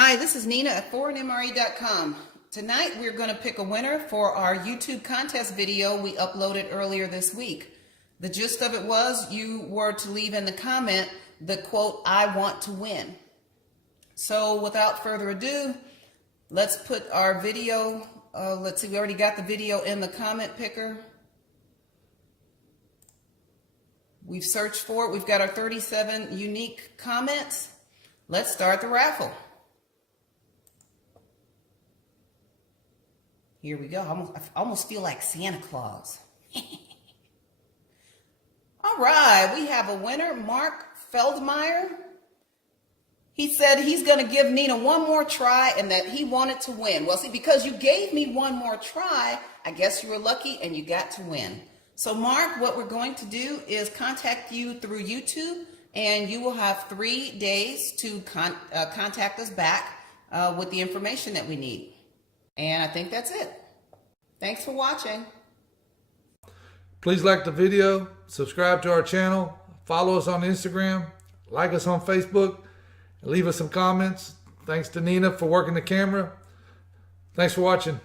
Hi, this is Nina at ForeignMRE.com. Tonight we're going to pick a winner for our YouTube contest video we uploaded earlier this week. The gist of it was you were to leave in the comment the quote, "I want to win." So without further ado, let's put our video, let's see, we already got the video in the comment picker. We've searched for it. We've got our 37 unique comments. Let's start the raffle. Here we go. I almost feel like Santa Claus. All right, we have a winner, Marc Feldmeier. He said he's going to give Nina one more try and that he wanted to win. Well, see, because you gave me one more try, I guess you were lucky and you got to win. So, Marc, what we're going to do is contact you through YouTube, and you will have 3 days to contact us back with the information that we need. And I think that's it. Thanks for watching. Please like the video, subscribe to our channel, follow us on Instagram, like us on Facebook, and leave us some comments. Thanks to Nina for working the camera. Thanks for watching.